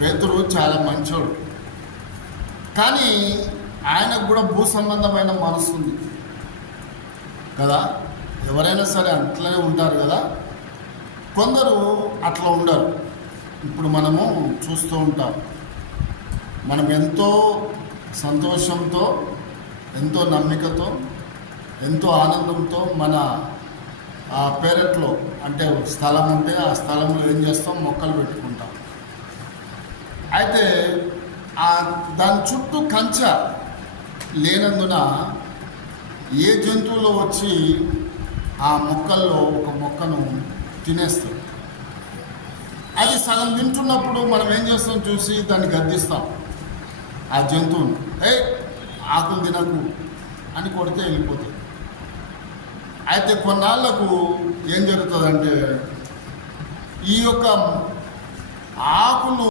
పేతురు చాలా మంచోడు, కానీ ఆయనకు కూడా భూ సంబంధమైన మనసు ఉంది కదా. ఎవరైనా సరే అట్లనే ఉంటారు కదా, కొందరు అట్లా ఉండరు. ఇప్పుడు మనము చూస్తూ ఉంటాం, మనం ఎంతో సంతోషంతో, ఎంతో నమ్మికతో, ఎంతో ఆనందంతో మన పెరట్లో అంటే స్థలం ఉంటే ఆ స్థలంలో ఏం చేస్తాం, మొక్కలు పెట్టుకుంటాం. అయితే దాని చుట్టూ కంచె లేనందున ఏ జంతువులో వచ్చి ఆ మొక్కల్లో ఒక మొక్కను తినేస్తాం. అది సగం తింటున్నప్పుడు మనం ఏం చేస్తాం, చూసి దాన్ని గద్దిస్తాం ఆ జంతువును, ఆకులు తినకు అని కొడితే వెళ్ళిపోతుంది. అయితే కొన్నాళ్లకు ఏం జరుగుతుందంటే ఈ యొక్క ఆకులు